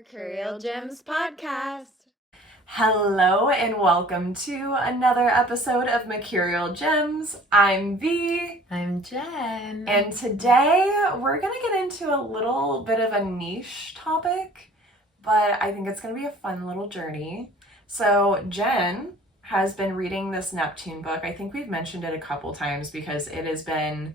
Mercurial Gems Podcast. Hello and welcome to another episode of Mercurial Gems. I'm V. I'm Jen. And today we're going to get into a little bit of a niche topic, but I think it's going to be a fun little journey. So Jen has been reading this Neptune book. I think we've mentioned it a couple times because it has been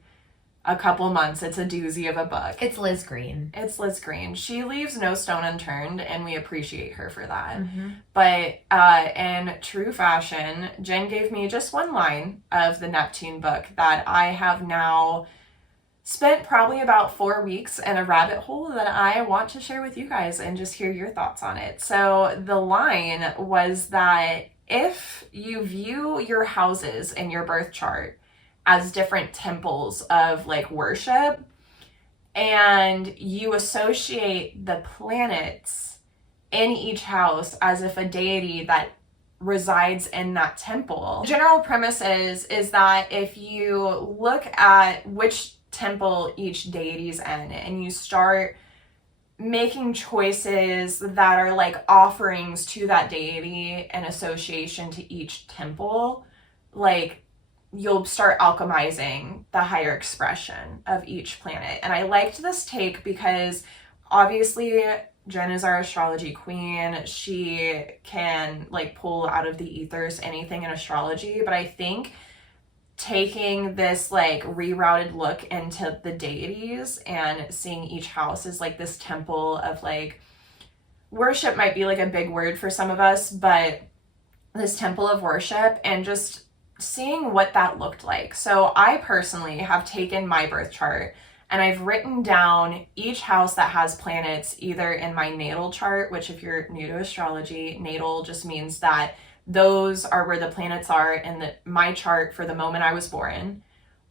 a couple months. It's a doozy of a book. It's Liz Green. She leaves no stone unturned, and we appreciate her for that. Mm-hmm. But in true fashion, Jen gave me just one line of the Neptune book that I have now spent probably about 4 weeks in a rabbit hole that I want to share with you guys and just hear your thoughts on it. So the line was that if you view your houses in your birth chart as different temples of like worship, and you associate the planets in each house as if a deity that resides in that temple. The general premise is that if you look at which temple each deity's in and you start making choices that are like offerings to that deity in association to each temple, like you'll start alchemizing the higher expression of each planet. And I liked this take because obviously Jen is our astrology queen. She can like pull out of the ethers anything in astrology, but I think taking this like rerouted look into the deities and seeing each house as like this temple of like worship might be like a big word for some of us, but this temple of worship and just seeing what that looked like. So I personally have taken my birth chart and I've written down each house that has planets either in my natal chart, which if you're new to astrology, natal just means that those are where the planets are in my chart for the moment I was born,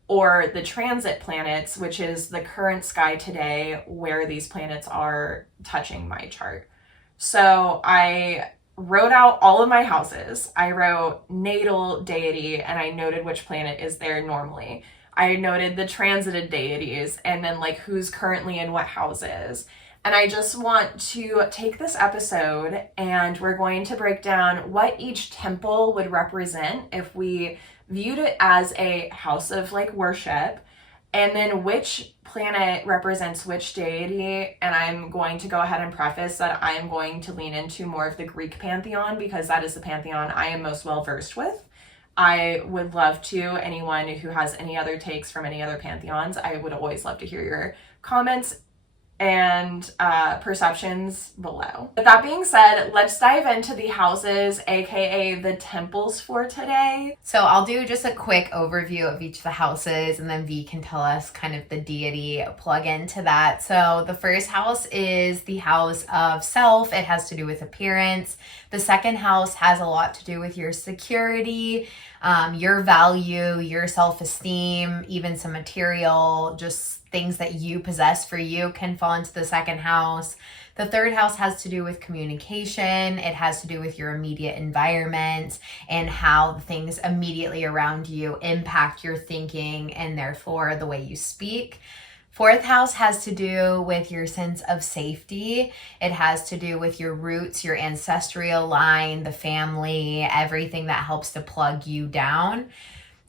or the transit planets, which is the current sky today where these planets are touching my chart. So I wrote out all of my houses. I wrote natal deity and I noted which planet is there normally. I noted the transited deities and then like who's currently in what houses. And I just want to take this episode and we're going to break down what each temple would represent if we viewed it as a house of like worship, and then which planet represents which deity. And I'm going to go ahead and preface that I'm going to lean into more of the Greek pantheon because that is the pantheon I am most well versed with. I would love to, anyone who has any other takes from any other pantheons, I would always love to hear your comments and perceptions below. With that being said, let's dive into the houses, aka the temples for today. So I'll do just a quick overview of each of the houses and then V can tell us kind of the deity plug into that. So the first house is the house of self. It has to do with appearance. The second house has a lot to do with your security, your value, your self-esteem, even some material, just things that you possess for you can fall into the second house. The third house has to do with communication. It has to do with your immediate environment and how things immediately around you impact your thinking and therefore the way you speak. Fourth house has to do with your sense of safety. It has to do with your roots, your ancestral line, the family, everything that helps to plug you down.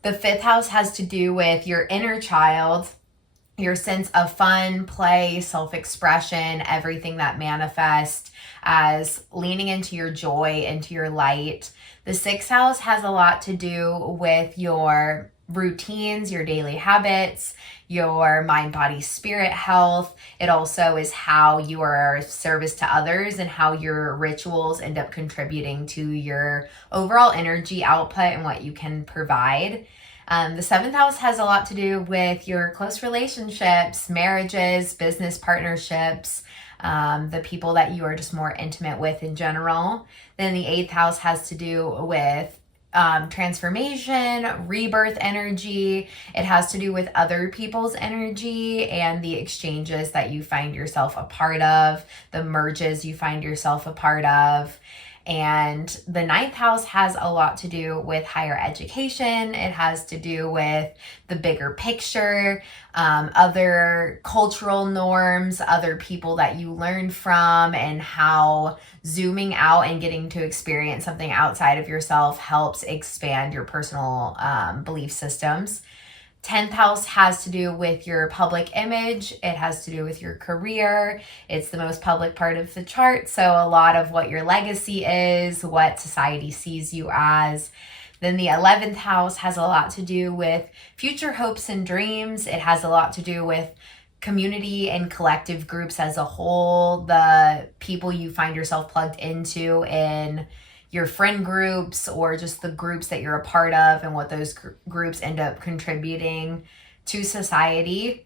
The fifth house has to do with your inner child, your sense of fun, play, self-expression, everything that manifests as leaning into your joy, into your light. The sixth house has a lot to do with your routines, your daily habits, your mind, body, spirit health. It also is how you are of service to others and how your rituals end up contributing to your overall energy output and what you can provide. The seventh house has a lot to do with your close relationships, marriages, business partnerships, the people that you are just more intimate with in general. Then the eighth house has to do with transformation, rebirth energy. It has to do with other people's energy and the exchanges that you find yourself a part of, the merges you find yourself a part of. And the ninth house has a lot to do with higher education. It has to do with the bigger picture, other cultural norms, other people that you learn from, and how zooming out and getting to experience something outside of yourself helps expand your personal belief systems. 10th house has to do with your public image. It has to do with your career. It's the most public part of the chart. So a lot of what your legacy is, what society sees you as. Then the 11th house has a lot to do with future hopes and dreams. It has a lot to do with community and collective groups as a whole, the people you find yourself plugged into in your friend groups or just the groups that you're a part of and what those groups end up contributing to society.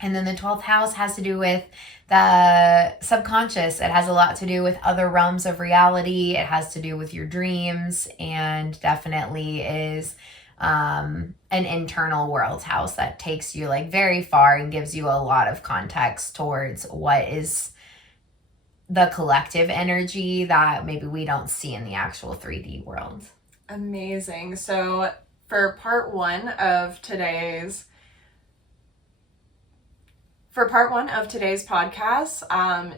And then the 12th house has to do with the subconscious. It has a lot to do with other realms of reality. It has to do with your dreams, and definitely is an internal world house that takes you like very far and gives you a lot of context towards what is the collective energy that maybe we don't see in the actual 3D world. Amazing. So for part one of today's podcast,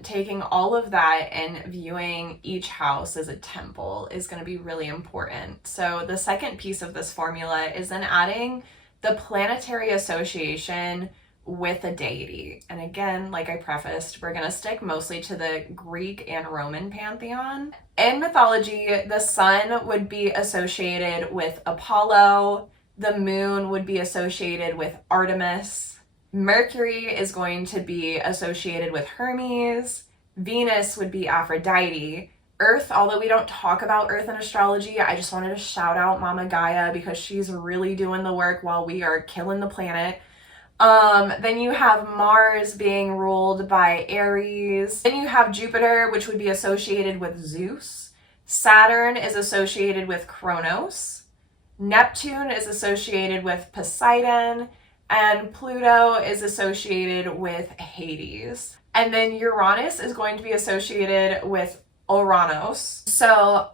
taking all of that and viewing each house as a temple is going to be really important. So the second piece of this formula is then adding the planetary association with a deity. And again, like I prefaced, we're going to stick mostly to the Greek and Roman pantheon. In mythology, the sun would be associated with Apollo, the moon would be associated with Artemis, Mercury is going to be associated with Hermes, Venus would be Aphrodite, Earth, although we don't talk about Earth in astrology, I just wanted to shout out Mama Gaia because she's really doing the work while we are killing the planet. Then you have Mars being ruled by Aries. Then you have Jupiter, which would be associated with Zeus. Saturn is associated with Kronos. Neptune is associated with Poseidon. And Pluto is associated with Hades. And then Uranus is going to be associated with Uranus. So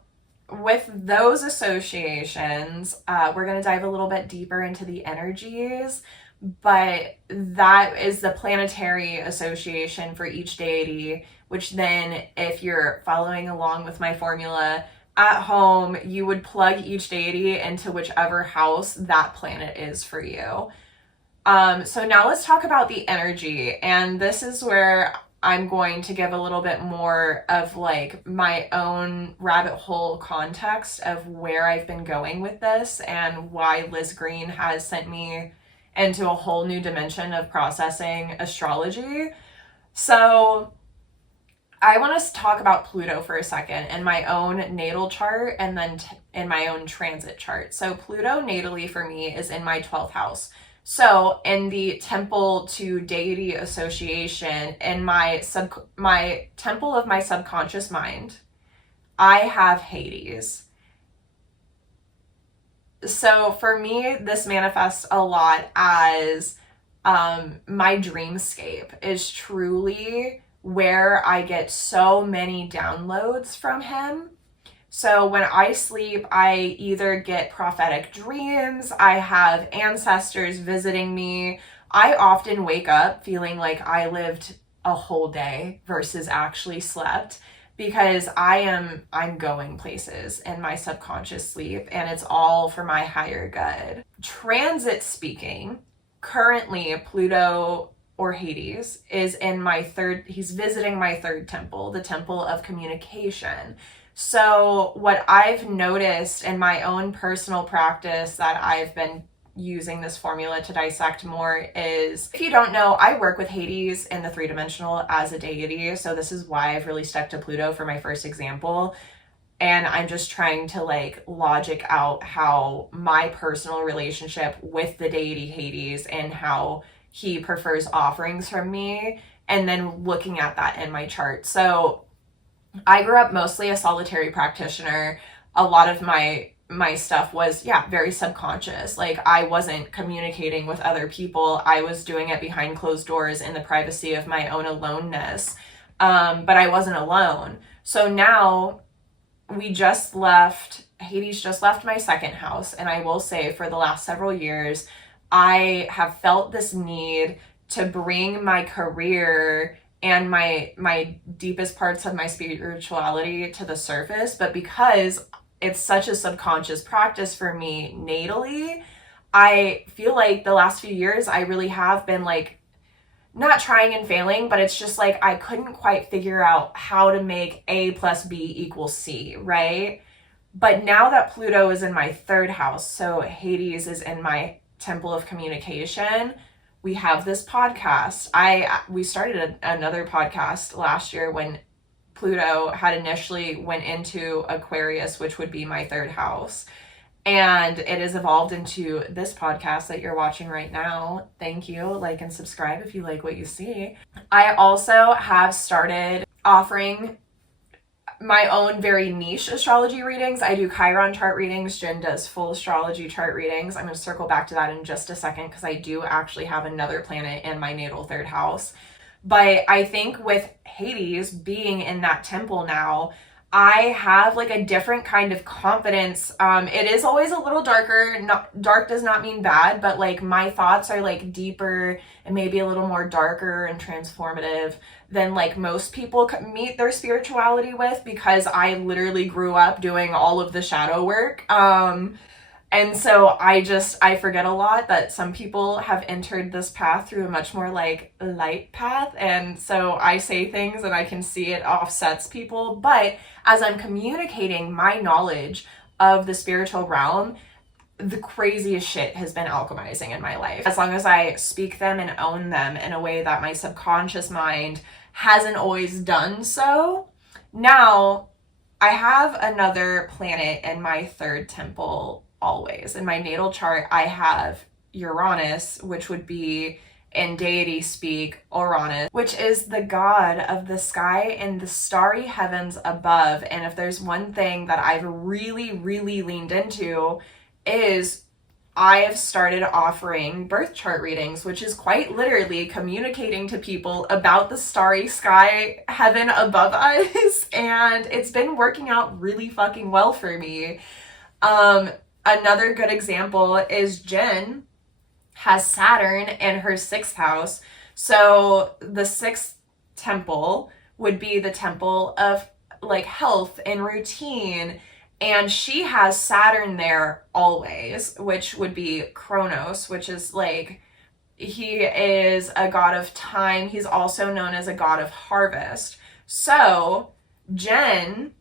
with those associations, we're going to dive a little bit deeper into the energies. But that is the planetary association for each deity, which then, if you're following along with my formula at home, you would plug each deity into whichever house that planet is for you. So now let's talk about the energy. And this is where I'm going to give a little bit more of like my own rabbit hole context of where I've been going with this and why Liz Green has sent me into a whole new dimension of processing astrology. So I want to talk about Pluto for a second in my own natal chart and then in my own transit chart. So Pluto natally for me is in my 12th house. So in the temple to deity association, in my temple of my subconscious mind, I have Hades. So for me, this manifests a lot as my dreamscape is truly where I get so many downloads from him. So when I sleep, I either get prophetic dreams, I have ancestors visiting me. I often wake up feeling like I lived a whole day versus actually slept, because I'm going places in my subconscious sleep, and it's all for my higher good. Transit speaking, currently Pluto or Hades is in my he's visiting my third temple, the temple of communication. So what I've noticed in my own personal practice that I've been using this formula to dissect more is, if you don't know, I work with Hades in the 3-dimensional as a deity. So this is why I've really stuck to Pluto for my first example. And I'm just trying to like logic out how my personal relationship with the deity Hades and how he prefers offerings from me, and then looking at that in my chart. So I grew up mostly a solitary practitioner. A lot of my stuff was, very subconscious. Like I wasn't communicating with other people. I was doing it behind closed doors in the privacy of my own aloneness. But I wasn't alone. So now Hades just left my second house, and I will say for the last several years, I have felt this need to bring my career and my deepest parts of my spirituality to the surface, but because it's such a subconscious practice for me natally, I feel like the last few years I really have been like not trying and failing, but it's just like I couldn't quite figure out how to make A plus B equals C, right? But now that Pluto is in my third house, so Hades is in my temple of communication, we have this podcast. We started another podcast last year when Pluto had initially went into Aquarius, which would be my third house. And it has evolved into this podcast that you're watching right now. Thank you. Like and subscribe if you like what you see. I also have started offering my own very niche astrology readings. I do Chiron chart readings. Jen does full astrology chart readings. I'm going to circle back to that in just a second because I do actually have another planet in my natal third house. But I think with Hades being in that temple now, I have like a different kind of confidence. It is always a little darker. Dark does not mean bad, but like my thoughts are like deeper and maybe a little more darker and transformative than like most people meet their spirituality with, because I literally grew up doing all of the shadow work. And so I forget a lot that some people have entered this path through a much more like light path. And so I say things and I can see it offsets people. But as I'm communicating my knowledge of the spiritual realm, the craziest shit has been alchemizing in my life. As long as I speak them and own them in a way that my subconscious mind hasn't always done so. Now, I have another planet in my third temple always. In my natal chart, I have Uranus, which would be in deity speak, Uranus, which is the god of the sky and the starry heavens above. And if there's one thing that I've really, really leaned into is I have started offering birth chart readings, which is quite literally communicating to people about the starry sky heaven above us. And it's been working out really fucking well for me. Another good example is Jen has Saturn in her sixth house. So the sixth temple would be the temple of like health and routine. And she has Saturn there always, which would be Kronos, which is like, he is a god of time. He's also known as a god of harvest. So Jen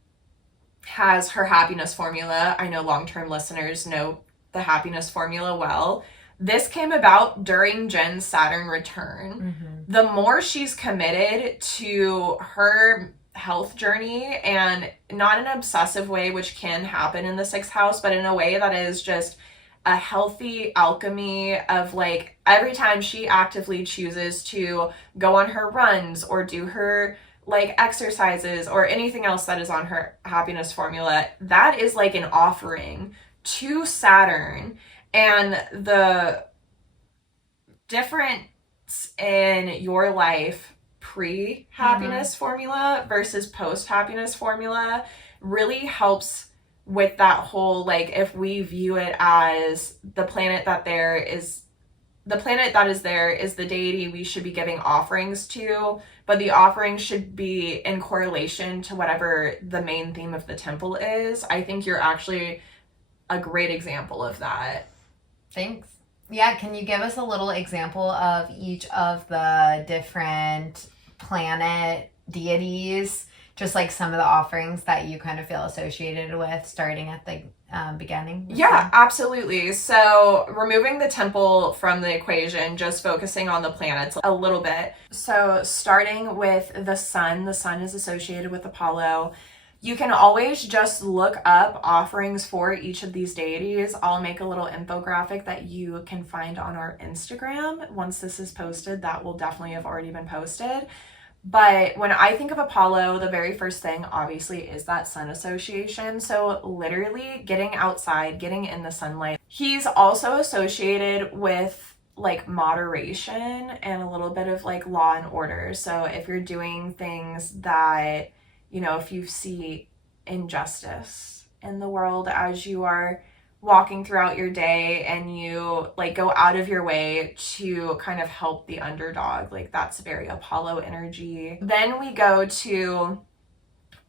has her happiness formula. I know long-term listeners know the happiness formula well. This came about during Jen's Saturn return. Mm-hmm. The more she's committed to her health journey, and not in an obsessive way, which can happen in the sixth house, but in a way that is just a healthy alchemy of like every time she actively chooses to go on her runs or do her like exercises or anything else that is on her happiness formula, that is like an offering to Saturn. And the difference in your life pre-happiness formula versus post-happiness formula really helps with that whole, like, if we view it as the planet that is the deity we should be giving offerings to, but the offering should be in correlation to whatever the main theme of the temple is. I think you're actually a great example of that. Thanks. Yeah, can you give us a little example of each of the different planet deities, just like some of the offerings that you kind of feel associated with starting at the beginning? Yeah, absolutely. So removing the temple from the equation, just focusing on the planets a little bit. So starting with the sun is associated with Apollo. You can always just look up offerings for each of these deities. I'll make a little infographic that you can find on our Instagram. Once this is posted, that will definitely have already been posted. But when I think of Apollo, the very first thing obviously is that sun association. So literally getting outside, getting in the sunlight. He's also associated with like moderation and a little bit of like law and order. So if you're doing things that, you know, if you see injustice in the world as you are walking throughout your day and you like go out of your way to kind of help the underdog. Like that's very Apollo energy. Then we go to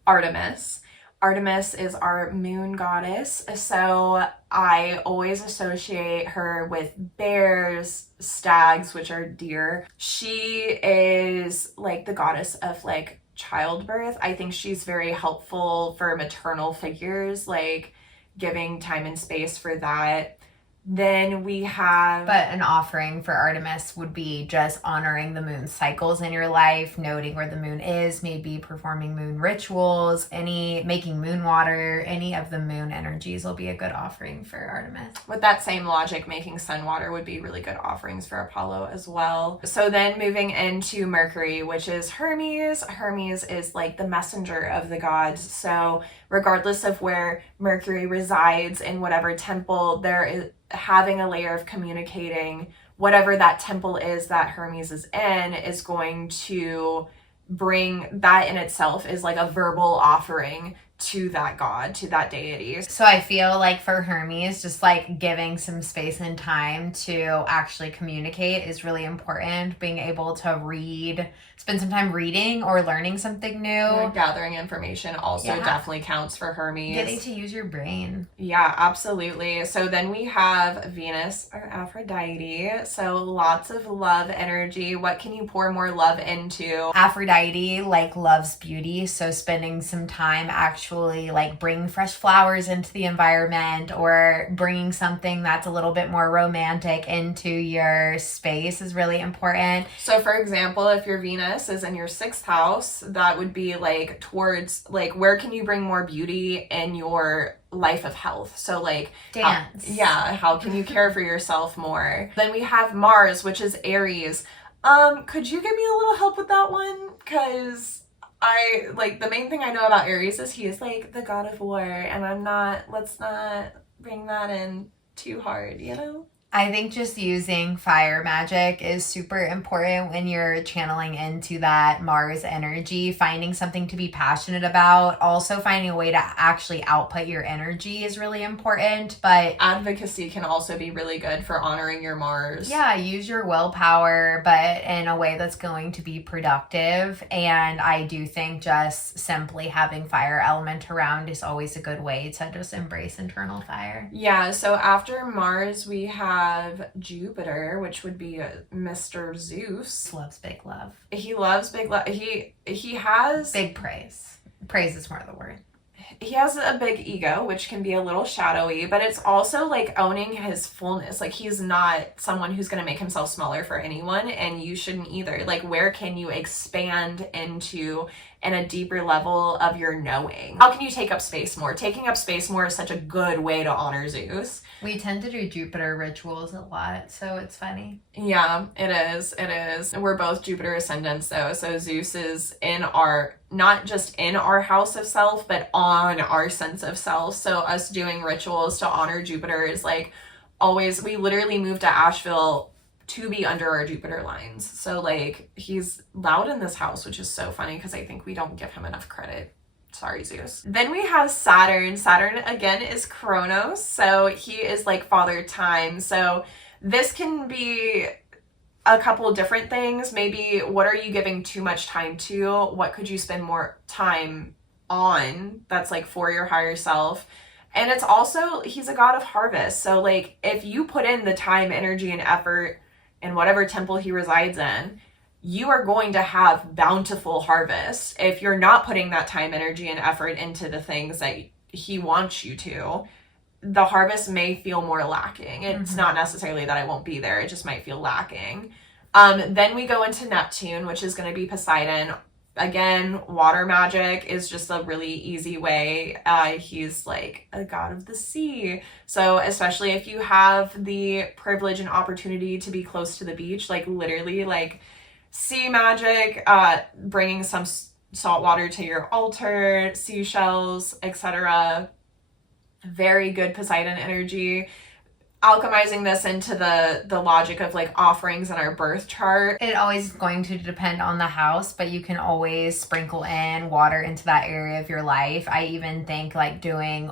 Artemis. Artemis is our moon goddess. So I always associate her with bears, stags, which are deer. She is like the goddess of like childbirth. I think she's very helpful for maternal figures, like giving time and space for that. Then we have... But an offering for Artemis would be just honoring the moon cycles in your life, noting where the moon is, maybe performing moon rituals, making moon water, any of the moon energies will be a good offering for Artemis. With that same logic, making sun water would be really good offerings for Apollo as well. So then moving into Mercury, which is Hermes. Hermes is like the messenger of the gods. So regardless of where Mercury resides in whatever temple, there is having a layer of communicating whatever that temple is that Hermes is in is going to bring that in itself is like a verbal offering to that god, to that deity. So I feel like for Hermes, just like giving some space and time to actually communicate is really important. Being able to spend some time reading or learning something new. Gathering information also definitely counts for Hermes. Getting to use your brain. Yeah, absolutely. So then we have Venus or Aphrodite. So lots of love energy. What can you pour more love into? Aphrodite like loves beauty. So spending some time actually like bringing fresh flowers into the environment or bringing something that's a little bit more romantic into your space is really important. So for example, if your Venus is in your 6th house, that would be like towards like where can you bring more beauty in your life of health? So like dance. How can you care for yourself more? Then we have Mars, which is Aries. Could you give me a little help with that one? Because the main thing I know about Aries is he is like the god of war, and let's not bring that in too hard, you know? I think just using fire magic is super important when you're channeling into that Mars energy, finding something to be passionate about. Also finding a way to actually output your energy is really important, but advocacy can also be really good for honoring your Mars. Yeah, use your willpower, but in a way that's going to be productive. And I do think just simply having fire element around is always a good way to just embrace internal fire. Yeah, so after Mars, we have Jupiter, which would be Mr. Zeus. Loves big love. He loves big love. He has big praise. Praise is more of the word. He has a big ego, which can be a little shadowy, but it's also like owning his fullness. Like he's not someone who's going to make himself smaller for anyone, and you shouldn't either. Like where can you expand into in a deeper level of your knowing? How can you take up space more? Taking up space more is such a good way to honor Zeus. We tend to do Jupiter rituals a lot, so it's funny. Yeah, it is. It is. We're both Jupiter ascendants though, so Zeus is not just in our house of self, but on our sense of self. So us doing rituals to honor Jupiter is like always, we literally moved to Asheville to be under our Jupiter lines. So like he's loud in this house, which is so funny because I think we don't give him enough credit. Sorry, Zeus. Then we have Saturn. Saturn again is Kronos. So he is like father time. So this can be a couple of different things. Maybe what are you giving too much time to? What could you spend more time on that's like for your higher self? And it's also, he's a god of harvest. So like if you put in the time, energy, and effort in whatever temple he resides in, you are going to have bountiful harvest. If you're not putting that time, energy, and effort into the things that he wants you to, the harvest may feel more lacking. It's not necessarily that I won't be there. It just might feel lacking. Then we go into Neptune, which is going to be Poseidon. Again, water magic is just a really easy way. He's like a god of the sea. So especially if you have the privilege and opportunity to be close to the beach, like literally like sea magic, bringing some salt water to your altar, seashells, etc. Very good Poseidon energy. alchemizing this into the logic of like offerings in our birth chart. It always is going to depend on the house, but you can always sprinkle in water into that area of your life. I even think like doing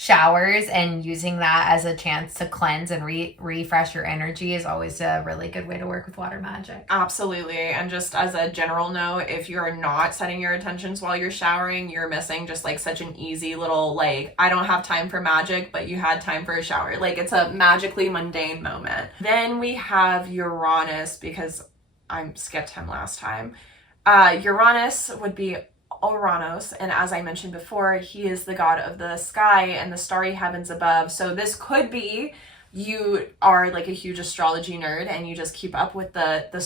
showers and using that as a chance to cleanse and refresh your energy is always a really good way to work with water magic. Absolutely. And just as a general note, if you're not setting your intentions while you're showering, you're missing just like such an easy little, like, I don't have time for magic, but you had time for a shower. Like, it's a magically mundane moment. Then we have Uranus, because I skipped him last time. Uranus would be Oranos, and as I mentioned before, he is the god of the sky and the starry heavens above. So this could be you are like a huge astrology nerd and you just keep up with the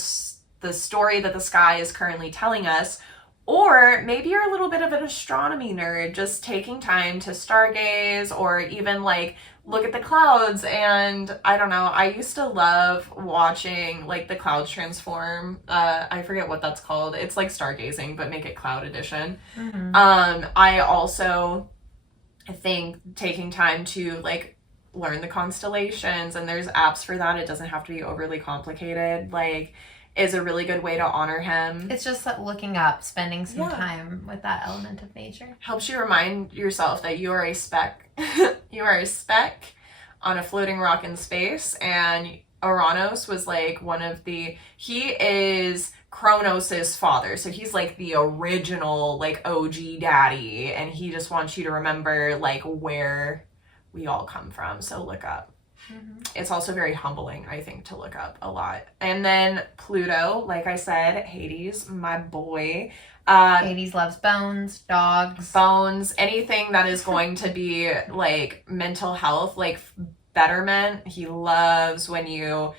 story that the sky is currently telling us, or maybe you're a little bit of an astronomy nerd, just taking time to stargaze or even like look at the clouds. And I don't know, I used to love watching like the clouds transform. I forget what that's called. It's like stargazing, but make it cloud edition. I also think taking time to like learn the constellations, and there's apps for that. It doesn't have to be overly complicated. Like, is a really good way to honor him. It's just looking up, spending some time with that element of nature. Helps you remind yourself that you are a speck. You are a speck on a floating rock in space. And Uranus was like he is Kronos' father. So he's like the original like OG daddy. And he just wants you to remember like where we all come from. So look up. It's also very humbling, I think, to look up a lot. And then Pluto, like I said, Hades, my boy. Hades loves bones, dogs. Anything that is going to be like mental health, like betterment. He loves when you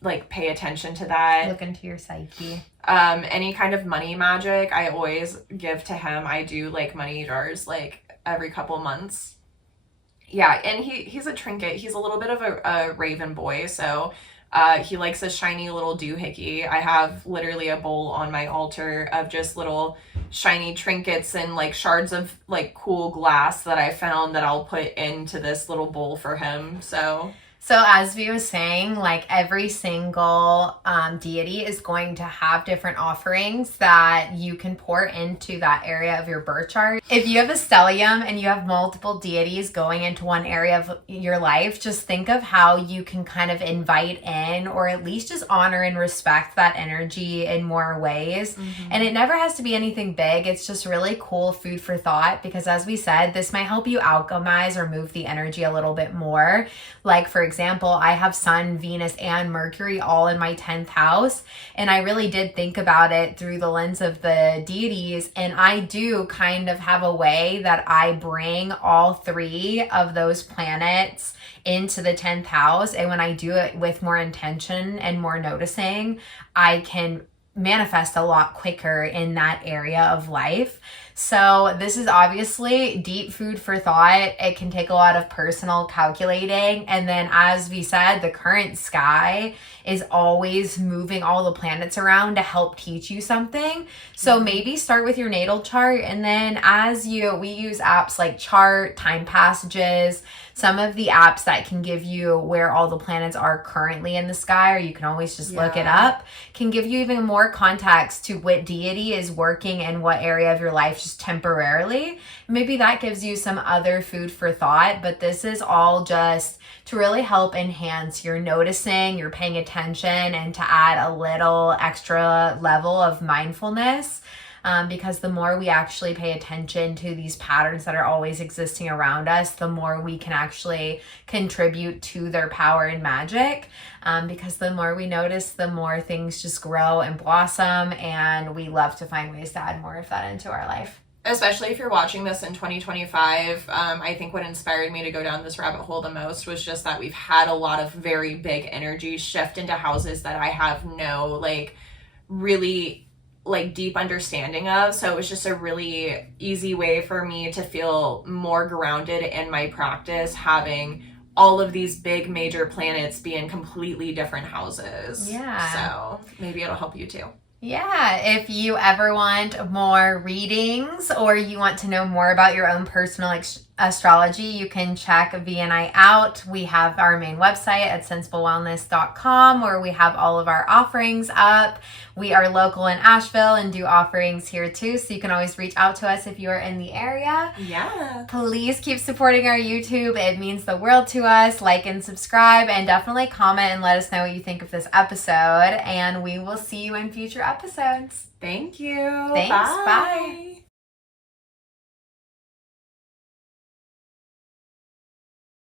like pay attention to that. Look into your psyche. Any kind of money magic, I always give to him. I do like money jars like every couple months. Yeah, and he's a trinket. He's a little bit of a raven boy, so he likes a shiny little doohickey. I have literally a bowl on my altar of just little shiny trinkets and like shards of like cool glass that I found that I'll put into this little bowl for him. So as we was saying, like every single deity is going to have different offerings that you can pour into that area of your birth chart. If you have a stellium and you have multiple deities going into one area of your life, just think of how you can kind of invite in or at least just honor and respect that energy in more ways. And it never has to be anything big. It's just really cool food for thought, because as we said, this might help you alchemize or move the energy a little bit more. Like, for example, I have Sun, Venus, and Mercury all in my 10th house. And I really did think about it through the lens of the deities. And I do kind of have a way that I bring all three of those planets into the 10th house. And when I do it with more intention and more noticing, I can manifest a lot quicker in that area of life. So this is obviously deep food for thought. It can take a lot of personal calculating. And then, as we said, the current sky is always moving all the planets around to help teach you something. So maybe start with your natal chart. And then we use apps like Chart, Time Passages, some of the apps that can give you where all the planets are currently in the sky, or you can always just look it up, can give you even more context to what deity is working in what area of your life just temporarily. Maybe that gives you some other food for thought, but this is all just to really help enhance your noticing, your paying attention, and to add a little extra level of mindfulness. Because the more we actually pay attention to these patterns that are always existing around us, the more we can actually contribute to their power and magic. Because the more we notice, the more things just grow and blossom, and we love to find ways to add more of that into our life. Especially if you're watching this in 2025, I think what inspired me to go down this rabbit hole the most was just that we've had a lot of very big energy shift into houses that I have no like really like deep understanding of. So it was just a really easy way for me to feel more grounded in my practice, having all of these big major planets be in completely different houses. Yeah. So maybe it'll help you too. Yeah, if you ever want more readings or you want to know more about your own personal Astrology, you can check V and I out. We have our main website at sensiblewellness.com where we have all of our offerings up. We are local in Asheville and do offerings here too, so you can always reach out to us if you are in the area. Yeah. Please keep supporting our YouTube. It means the world to us. Like and subscribe, and definitely comment and let us know what you think of this episode. And we will see you in future episodes. Thank you. Thanks. Bye.